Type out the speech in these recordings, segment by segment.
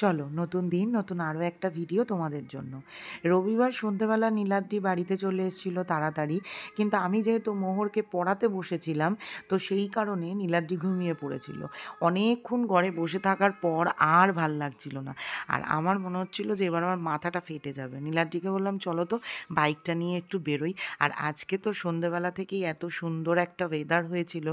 চলো নতুন দিন নতুন আরও একটা ভিডিও তোমাদের জন্য। রবিবার সন্ধেবেলা নীলাদ্রি বাড়িতে চলে এসেছিলো তাড়াতাড়ি, কিন্তু আমি যেহেতু মোহরকে পড়াতে বসেছিলাম তো সেই কারণে নীলাদ্রি ঘুমিয়ে পড়েছিল। অনেকক্ষণ ঘরে বসে থাকার পর আর ভাল লাগছিল না, আর আমার মনে হচ্ছিল যে এবার আমার মাথাটা ফেটে যাবে। নীলাদ্রিকে বললাম চলো তো বাইকটা নিয়ে একটু বেরোই। আর আজকে তো সন্ধেবেলা থেকেই এত সুন্দর একটা ওয়েদার হয়েছিল,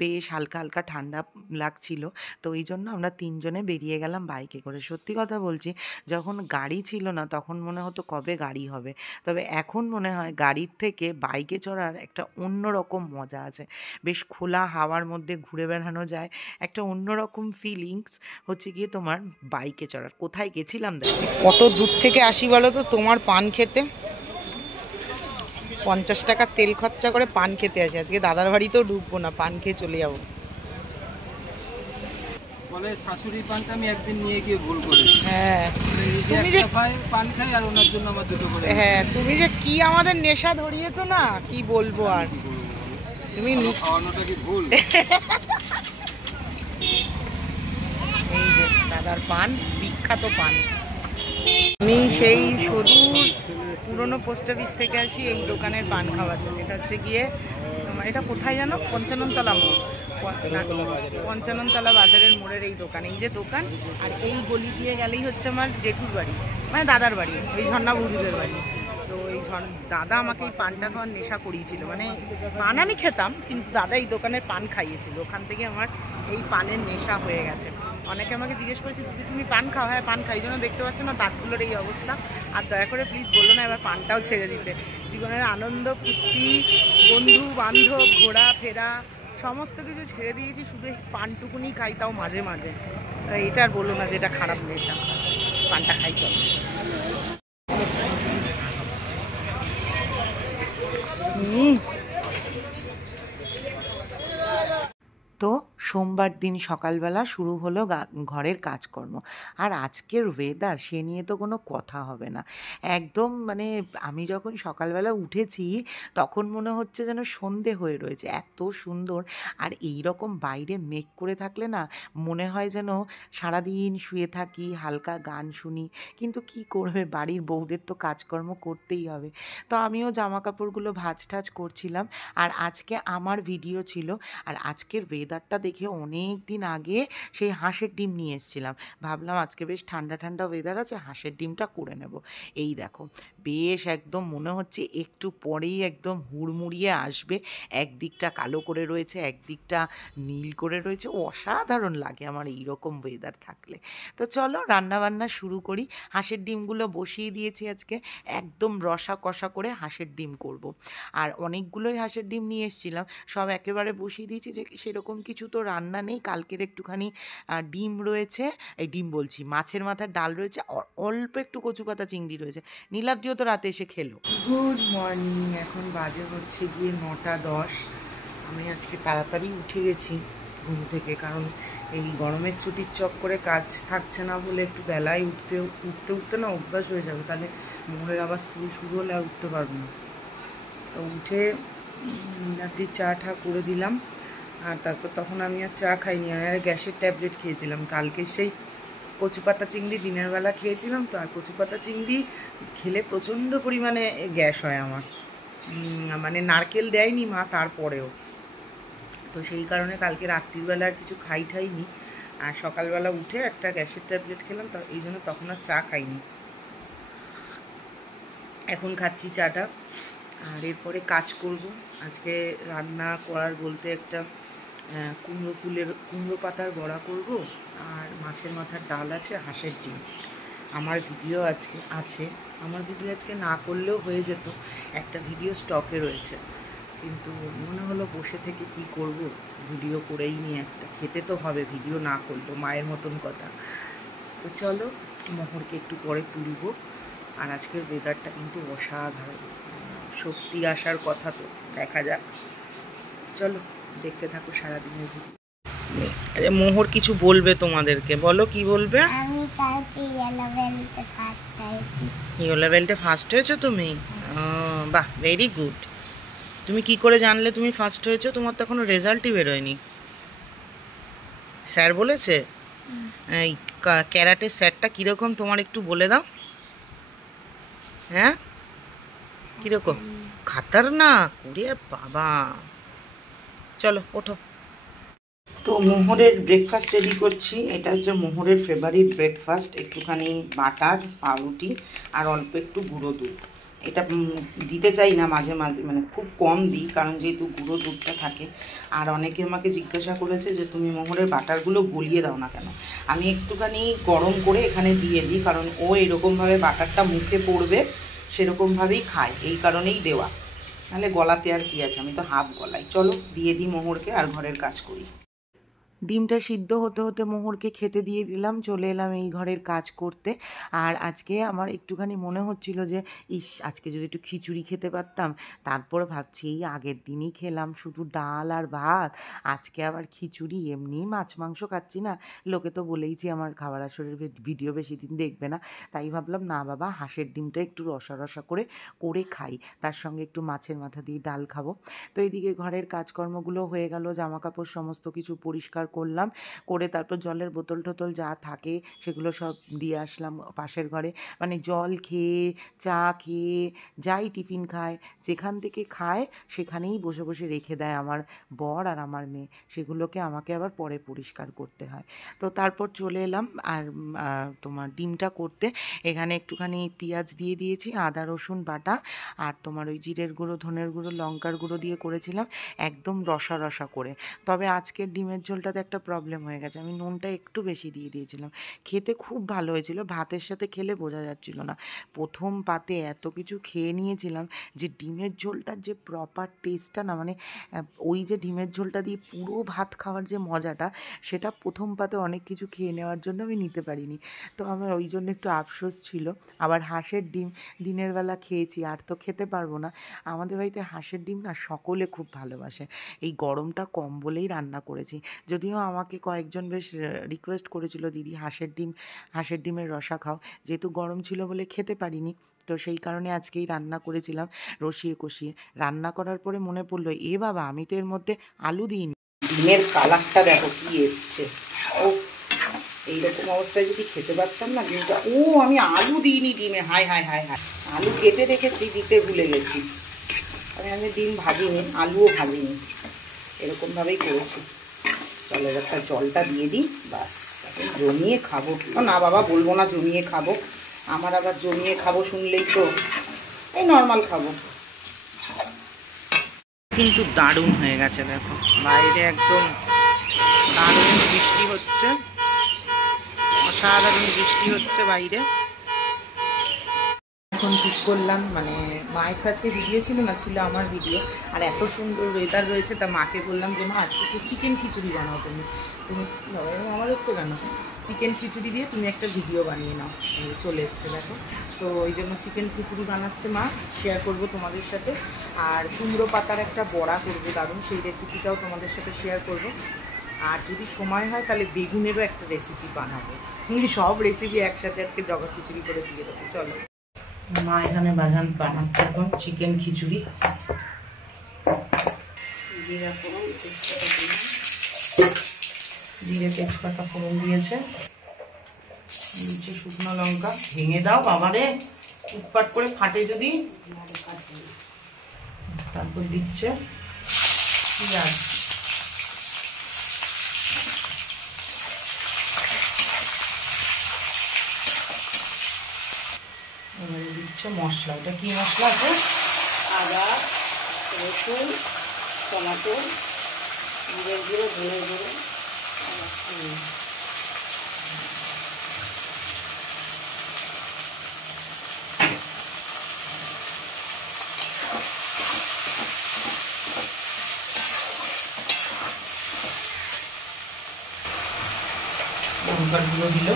বেশ হালকা হালকা ঠান্ডা লাগছিল, তো এই জন্য আমরা তিনজনে বেরিয়ে গেলাম বাইকে করে। সত্যি কথা বলছি, যখন গাড়ি ছিল না তখন মনে হতো কবে গাড়ি হবে, তবে এখন মনে হয় গাড়ির থেকে বাইকে চড়ার একটা অন্যরকম মজা আছে। বেশ খোলা হাওয়ার মধ্যে ঘুরে বেড়ানো যায়, একটা অন্যরকম ফিলিংস হচ্ছে গিয়ে তোমার বাইকে চড়ার। কোথায় গেছিলাম দেখো, কত দূর থেকে আসি বলো তো তোমার পান খেতে। 50 টাকা তেল খরচা করে পান খেতে আসি, আজকে দাদার বাড়িতেও ঢুকবো না, পান খেয়ে চলে যাবো। বলে শাশুড়ি পানটা আমি একদিন নিয়ে গিয়ে ভুল করেছি। হ্যাঁ তুমি যে পান খাই আর ওনার জন্য আমার দুটো করে। হ্যাঁ তুমি যে কি আমাদের নেশা ধরিয়েছো না, কি বলবো আর। তুমি খাওয়ানোটা কি ভুল? এই যে দাদার পান, বিখ্যাত পান। আমি সেই সরু পুরনো পোস্ট অফিস থেকে আসি এই দোকানের পান খাওয়ার জন্য। এটা হচ্ছে গিয়ে এটা কোথায় জানো, পঞ্চাননতলা মোড়, পঞ্চাননতলা বাজারের মোড়ের এই দোকান, এই যে দোকান। আর এই গলি দিয়ে গেলেই হচ্ছে আমার জেঠুর বাড়ি, মানে দাদার বাড়ি, এই ঝর্ণা বৌদিদের বাড়ি। তো এই দাদা আমাকে এই পানটা খাওয়ার নেশা করিয়েছিল, মানে পান আমি খেতাম কিন্তু দাদা এই দোকানের পান খাইয়েছিল, ওখান থেকে আমার এই পানের নেশা হয়ে গেছে। অনেকে আমাকে জিজ্ঞেস করেছে দিদি তুমি পান খাও? হ্যাঁ পান খাই, জন্য দেখতে পাচ্ছ না দাঁতগুলোর এই অবস্থা। আর দয়া করে প্লিজ বললো না এবার পানটাও ছেড়ে দিতে। জীবনের আনন্দ ফুর্তি, বন্ধু বান্ধব, ঘোরা ফেরা সমস্ত কিছু ছেড়ে দিয়েছি, শুধু পানটুকুনি খাই, তাও মাঝে মাঝে। এটা আর বললো না যে এটা খারাপ নেশা, পানটা খাই চলো। তো সোমবার দিন সকালবেলা শুরু হলো ঘরের কাজকর্ম। আর আজকের ওয়েদার সে নিয়ে তো কোনো কথা হবে না, একদম মানে আমি যখন সকালবেলা উঠেছি তখন মনে হচ্ছে যেন সন্ধে হয়ে রয়েছে, এত সুন্দর। আর এই রকম বাইরে মেঘ করে থাকলে না মনে হয় যেন সারাদিন শুয়ে থাকি, হালকা গান শুনি, কিন্তু কি করবে, বাড়ির বউদের তো কাজকর্ম করতেই হবে। তো আমিও জামা কাপড়গুলো ভাঁজ টাজ করছিলাম, আর আজকে আমার ভিডিও ছিল। আর আজকের ওয়েদারটা দেখে অনেক দিন আগে সেই হাঁসের ডিম নিয়ে এসেছিলাম, ভাবলাম আজকে বেশ ঠান্ডা ঠান্ডা ওয়েদার আছে, হাঁসের ডিমটা করে নেব। এই দেখো বেশ একদম মনে হচ্ছে একটু পরেই একদম হুড়মুড়িয়ে আসবে, একদিকটা কালো করে রয়েছে, একদিকটা নীল করে রয়েছে, অসাধারণ লাগে আমার এই রকম ওয়েদার থাকলে। তো চলো রান্না বান্না শুরু করি। হাঁসের ডিমগুলো বসিয়ে দিয়েছি, আজকে একদম রসা কষা করে হাঁসের ডিম করব। আর অনেকগুলোই হাঁসের ডিম নিয়ে এসেছিলাম, সব একেবারে বসিয়ে দিয়েছি, যে সেরকম কিছু তো রান্না নেই। কালকের একটুখানি ডিম রয়েছে, এই ডিম বলছি মাছের মাথার ডাল রয়েছে, অল্প একটু কচু পাতা চিংড়ি রয়েছে। নীলাদ্রিও তো রাতে এসে খেলো। গুড মর্নিং, এখন বাজে হচ্ছে গিয়ে 9:10। আমি আজকে তাড়াতাড়ি উঠে গেছি ঘুম থেকে, কারণ এই গরমের ছুটির চক্করে কাজ থাকছে না বলে একটু বেলায় উঠতে উঠতে না অভ্যাস হয়ে যাবে, তাহলে মোহরের আবার স্কুল শুরু হলে আর উঠতে পারবো না। তো উঠে নীলাদ্রির চা ঠা করে দিলাম, আর তারপর তখন আমি আর চা খাইনি, আর গ্যাসের ট্যাবলেট খেয়েছিলাম। কালকে সেই কচু পাতা চিংড়ি দিনের বেলা খেয়েছিলাম, তো আর কচু পাতা চিংড়ি খেলে প্রচণ্ড পরিমাণে গ্যাস হয় আমার, মানে নারকেল দেয়নি মা তারপরেও, তো সেই কারণে কালকে রাত্রিবেলা আর কিছু খাইনি। আর সকালবেলা উঠে একটা গ্যাসের ট্যাবলেট খেলাম, তো এই জন্য তখন আর চা খাইনি, এখন খাচ্ছি চাটা। আর এরপরে কাজ করব। আজকে রান্না করার বলতে একটা কুমড়ো পাতার বড়া করব, আর মাছের মাথার ডাল আছে, হাঁসের ডিম। আমার ভিডিও আজকে আছে, আমার ভিডিও আজকে না করলেও হয়ে যেত, একটা ভিডিও স্টকে রয়েছে, কিন্তু মনে হলো বসে থেকে কি করব, ভিডিও করেই নিয়ে একটা খেতে তো হবে, ভিডিও না করলেও, মায়ের মতন কথা। তো চলো মোহরকে একটু পরে তুলবো। আর আজকের ওয়েদারটা কিন্তু অসাধারণ, সত্যি আসার কথা, তো দেখা যাক। চলো দেখতে থাকো সারাদিনের ভিডিও। মোহর কিছু বলবে তোমাদেরকে, বলো কি বলবে। আমি কালকে ইয়েলো বেল্টে ফার্স্ট হয়েছি। ইয়েলো বেল্টে ফার্স্ট হয়েছো তুমি? বাহ, ভেরি গুড। তুমি কি করে জানলে তুমি ফার্স্ট হয়েছো? তোমার তো এখনো রেজাল্টই বেরোয়নি। স্যার বলেছে? এই ক্যারাটে স্যারটা কীরকম তোমার একটু বলে দাও। হ্যাঁ, কীরকম? খাতারনাক, ওরে বাবা। চলো ওঠো। তো মোহরের ব্রেকফাস্ট রেডি করছি। এটা হচ্ছে মোহরের ফেভারিট ব্রেকফাস্ট। একটুখানি বাটার, পাউরুটি আর অল্প একটু গুঁড়ো দুধ। এটা দিতে চাই না মাঝে মাঝে, মানে খুব কম দিই, কারণ যেহেতু গুঁড়ো দুধটা থাকে। আর অনেকে আমাকে জিজ্ঞাসা করেছে যে তুমি মোহরের বাটারগুলো গলিয়ে দাও না কেন। আমি একটুখানি গরম করে এখানে দিয়ে দিই, কারণ ও এরকমভাবে বাটারটা মুখে পড়বে সেরকমভাবেই খায়, এই কারণেই দেওয়া। নাহলে গলাতে আর কি আছে, আমি তো হাফ গলাই। চলো দিয়ে দিই মোহরকে আর ঘরের কাজ করি। ডিমটা সিদ্ধ হতে হতে মোহরকে খেতে দিয়ে দিলাম, চলে এলাম এই ঘরের কাজ করতে। আর আজকে আমার একটুখানি মনে হচ্ছিল যে ইস, আজকে যদি একটু খিচুড়ি খেতে পারতাম। তারপর ভাবছি এই আগের দিনই খেলাম শুধু ডাল আর ভাত, আজকে আবার খিচুড়ি। এমনি মাছ মাংস খাচ্ছি না, লোকে তো বলেইছি আমার খাবার আসরের ভিডিও বেশি দিন দেখবে না। তাই ভাবলাম না বাবা, হাঁসের ডিমটা একটু রসা রসা করে করে খাই, তার সঙ্গে একটু মাছের মাথা দিয়ে ডাল খাবো। তো এইদিকে ঘরের কাজকর্মগুলো হয়ে গেল, জামা কাপড় সমস্ত কিছু পরিষ্কার করলাম, করে তারপর জলের বোতল টোতল যা থাকে সেগুলো সব দিয়ে আসলাম পাশের ঘরে। মানে জল খেয়ে, চা খেয়ে, যাই টিফিন খায়, যেখান থেকে খায় সেখানেই বসে বসে রেখে দেয় আমার বর আর আমার মেয়ে। সেগুলোকে আমাকে আবার পরে পরিষ্কার করতে হয়। তো তারপর চলে এলাম আর তোমার ডিমটা করতে। এখানে একটুখানি পেঁয়াজ দিয়ে দিয়েছি, আদা রসুন বাটা, আর তোমার ওই জিরের গুঁড়ো, ধনের গুঁড়ো, লঙ্কার গুঁড়ো দিয়ে করেছিলাম একদম রসা রসা করে। তবে আজকের ডিমের ঝোলটাতে একটা প্রবলেম হয়ে গেছে, আমি নুনটা একটু বেশি দিয়ে দিয়েছিলাম। খেতে খুব ভালো হয়েছিল, ভাতের সাথে খেলে বোঝা যাচ্ছিল না। প্রথম পাতে এত কিছু খেয়ে নিয়েছিলাম যে ডিমের ঝোলটার যে প্রপার টেস্টটা না, মানে ওই যে ডিমের ঝোলটা দিয়ে পুরো ভাত খাওয়ার যে মজাটা, সেটা প্রথম পাতে অনেক কিছু খেয়ে নেওয়ার জন্য আমি নিতে পারিনি। তো আমার ওই জন্য একটু আফসোস ছিল। আবার হাঁসের ডিম দিনের বেলা খেয়েছি, আর তো খেতে পারবো না। আমাদের বাড়িতে হাঁসের ডিম না সকলে খুব ভালোবাসে। এই গরমটা কম বলেই রান্না করেছি। যদিও আমাকে কয়েকজন বেশ রিকোয়েস্ট করেছিল, দিদি হাঁসের ডিমের রসা খাও। যেহেতু গরম ছিল বলে খেতে পারিনি, তো সেই কারণে আজকেই রান্না করেছিলাম রসিয়ে কষিয়ে। রান্না করার পরে মনে পড়লো, এ বাবা আমি তো এর মধ্যে আলু দিইনি। ডিমের কালারটা দেখো কি এসছে। ও, এইরকম অবস্থায় যদি খেতে পারতাম না ডিমটা। ও, আমি আলু দিইনি ডিমে, হায় হায় হায় হায়, আলু কেটে রেখেছি, দিতে ভুলে গেছি। আমি ডিম ভাজিনি, আলুও ভাজিনি, এরকমভাবেই করেছি। চলো একটা জলটা দিয়ে দিই, বাস জমিয়ে খাবো। না বাবা বলবো না জমিয়ে খাবো, আমার আবার জমিয়ে খাবো শুনলেই তো এই নর্মাল খাবো। কিন্তু দারুণ হয়ে গেছে দেখো, বাইরে একদম দারুণ বৃষ্টি হচ্ছে, অসাধারণ বৃষ্টি হচ্ছে বাইরে। এখন ঠিক করলাম, মানে মায়ের তো আজকে ভিডিও ছিল না, ছিল আমার ভিডিও। আর এত সুন্দর ওয়েদার রয়েছে, তা মাকে বললাম যে মা আজকে একটু চিকেন খিচুড়ি বানাও। তুমি আমার হচ্ছে কেন, চিকেন খিচুড়ি দিয়ে তুমি একটা ভিডিও বানিয়ে নাও। চলে এসছে দেখো। তো ওই জন্য চিকেন খিচুড়ি বানাচ্ছে মা, শেয়ার করব তোমাদের সাথে। আর কুমড়ো পাতার একটা বড়া করবো দারুণ, সেই রেসিপিটাও তোমাদের সাথে শেয়ার করব। আর যদি সময় হয় তাহলে বেগুনেরও একটা রেসিপি বানাবো। সব রেসিপি একসাথে আজকে জগা খিচুড়ি করে দিয়ে দেবো। চলো, মা এখানে বানাচ্ছে এখন চিকেন খিচুড়ি। জিরা ফোড়ন, জিরে তেজপাতা ফোড়ন দিয়েছে, নিচে শুকনো লঙ্কা। ভেঙে দাও বাবারে, উৎপাট করে ফাটে যদি। তারপর দিচ্ছে পেঁয়াজ, এবারে দিচ্ছে মশলা। এটা কি মশলা আছে? আদা রসুন টমেটো জিরের গুঁড়ো ধনের গুঁড়ো লঙ্কার গুঁড়ো দিল।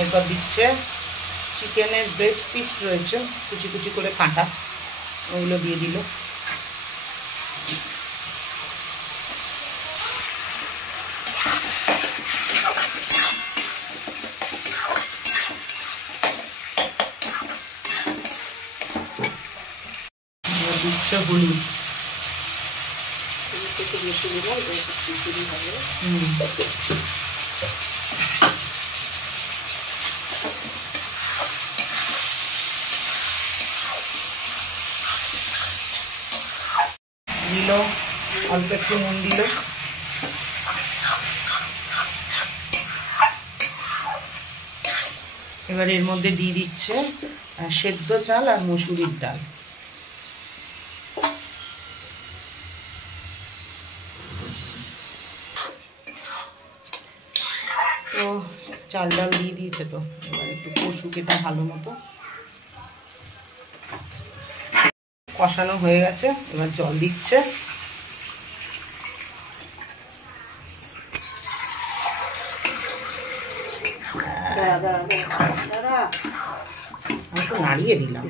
এরপর দিচ্ছে চিকেনের ব্রেস্ট পিস রয়েছে কুচি কুচি করে কাটা, ওগুলো দিয়ে দিল। হলুদ। দিল অল্প একটু নুন দিল। এবার এর মধ্যে দিয়ে দিচ্ছে সেদ্ধ চাল আর মসুরির ডাল। তো চাল ডাল দিয়ে দিয়েছে, তো এবার একটু কষুক এটা ভালো মতো। কষানো হয়ে গেছে, এবার জল দিচ্ছে। আমি তো নাড়িয়ে দিলাম,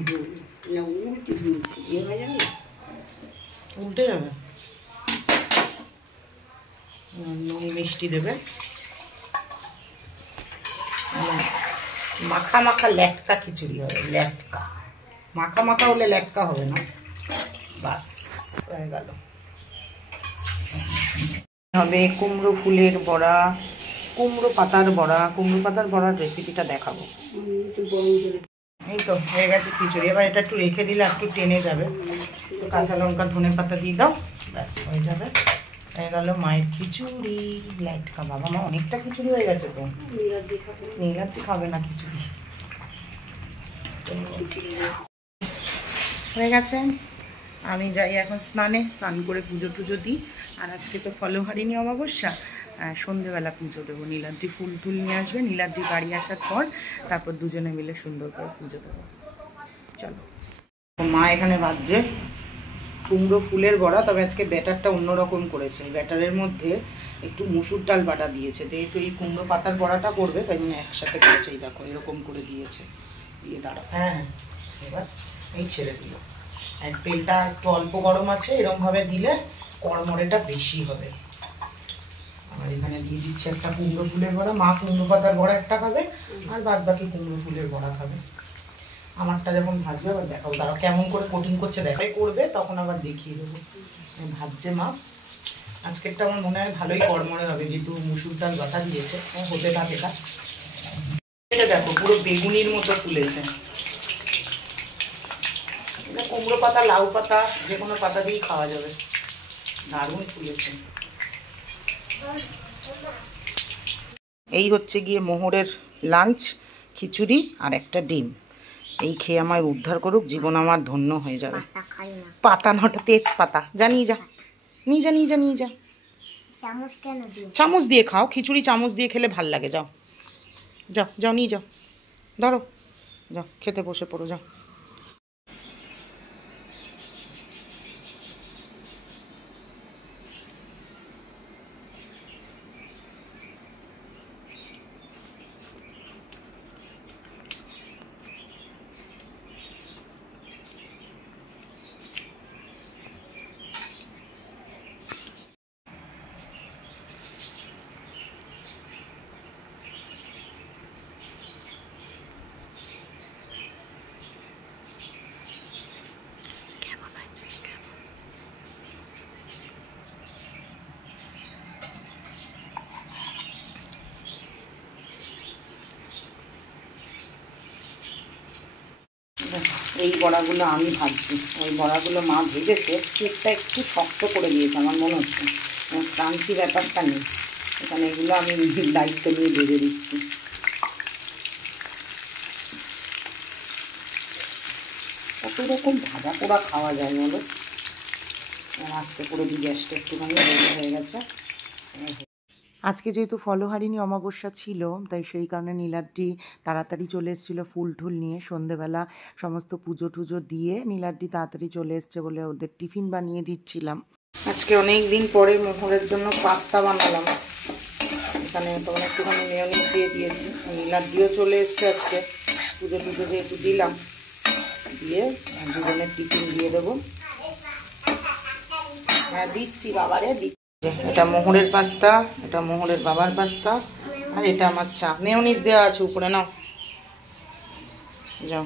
উল্টে যাবে। নুন মিষ্টি দেবে, মাখা মাখা ল্যাটকা খিচুড়ি হবে। ল্যাটকা মাখা মাখা হলে ল্যাটকা হবে না। বাস হয়ে গেল। হবে কুমড়ো ফুলের বড়া, কুমড়ো পাতার বড়া। কুমড়ো পাতার বড়ার রেসিপিটা দেখাবো। এই তো হয়ে গেছে খিচুড়ি। এবার এটা একটু রেখে দিলে একটু টেনে যাবে। তো কাঁচা লঙ্কা ধনে পাতা দিয়ে দাও, ব্যাস হয়ে যাবে। হয়ে গেল মায়ের খিচুড়ি ল্যাটকা। বাবা মা অনেকটা খিচুড়ি হয়ে গেছে তো। নীলাদ্রি খাবে না খিচুড়ি। হয়ে গেছে, আমি যাই এখন স্নানে। স্নান করে পুজো টুজো দিই। আর আজকে তো ফলহারিণী অমাবস্যা, সন্ধেবেলা পুজো দেবো। নীলাদ্রি ফুল টুল নিয়ে আসবে। নীলাদ্রি বাড়ি আসার পর তারপর দুজনে মিলে সুন্দর করে পুজো দেবো। চলো। মা এখানে ভাজছে কুমড়ো ফুলের বড়া, তবে আজকে ব্যাটারটা অন্যরকম করেছে। ব্যাটারের মধ্যে একটু মুসুর ডাল বাটা দিয়েছে। যেহেতু এই কুমড়ো পাতার বড়াটা করবে, তাই জন্য একসাথে করেছে। এই দেখো এরকম করে দিয়েছে। দিয়ে দাঁড়া, হ্যাঁ এবার এই ছেড়ে দিল। আর তেলটা একটু অল্প গরম আছে, এরকমভাবে দিলে কড়মড়েটা বেশি হবে। আর এখানে দিয়ে দিচ্ছে একটা কুমড়ো ফুলের বড়া। মা কুমড়ো পাতার বড়া একটা খাবে, আর বাদ বাকি কুমড়ো ফুলের বড়া খাবে। আমারটা যখন ভাজবে আবার দেখাবো। তারা কেমন করে কোটিং করছে দেখাই করবে, তখন আবার দেখিয়ে দেবো। ভাজছে মা। আজকেরটা আমার মনে হয় ভালোই কড়মড়ে হবে, যেহেতু মুসুর ডাল বাটা দিয়েছে। হতে থাকে এটা। দেখো পুরো বেগুনির মতো ফুলেছে। কুমড়ো পাতা, লাউ পাতা, যে কোনো পাতা দিয়েই খাওয়া যাবে। দারুণ ফুলেছে। এই হচ্ছে গিয়ে মোহরের লাঞ্চ, খিচুড়ি আর একটা ডিম। এই খেয়ে আমায় উদ্ধার করুক, জীবন আমার ধন্য হয়ে যাবে। পাতা নটা তেজ পাতা। যা নিয়ে যা, নিয়ে যা, নিয়ে যা, নিয়ে যা। চামচ দিয়ে খাও, খিচুড়ি চামচ দিয়ে খেলে ভাল লাগে। যাও যাও যাও, নিয়ে যাও, ধরো, যাও খেতে বসে পড়ো, যাও। এই বড়াগুলো আমি ভাজছি। ওই বড়াগুলো মা ভেজেছে, কেকটা একটু শক্ত করে দিয়েছে আমার মনে হচ্ছে। ক্রাঞ্চি ব্যাপারটা নেই এখানে। এগুলো আমি দায়িত্ব নিয়ে ভেজে দিচ্ছি। কত রকম ভাজা পোড়া খাওয়া যায় বলো। আজকে পুরো গ্যাসটা একটুখানি হয়ে গেছে। আজকে যেহেতু ফলহারিণী অমাবস্যা ছিল, তাই সেই কারণে নীলাদ্রি তাড়াতাড়ি চলে এসেছিলো ফুল টুল নিয়ে। সন্ধেবেলা সমস্ত পুজো টুজো দিয়ে নীলাদ্রি তাড়াতাড়ি চলে এসছে বলে ওদের টিফিন বানিয়ে দিচ্ছিলাম। আজকে অনেক দিন পরে মোহরের জন্য পাস্তা বানালাম। এখানে তখন একটুখানি মেয়োনিজ দিয়ে দিয়েছি। নীলাদ্রিও চলে এসছে আজকে, পুজো টুজো যেহেতু দিলাম, দিয়ে দুজনের টিফিন দিয়ে দেবো। হ্যাঁ দিচ্ছি বাবারে, দিচ্ছি। এটা মোহরের পাস্তা, এটা মোহরের বাবার পাস্তা, আর এটা আমার চা। মেয়োনিজ দেওয়া আছে উপরে, নাও যাও।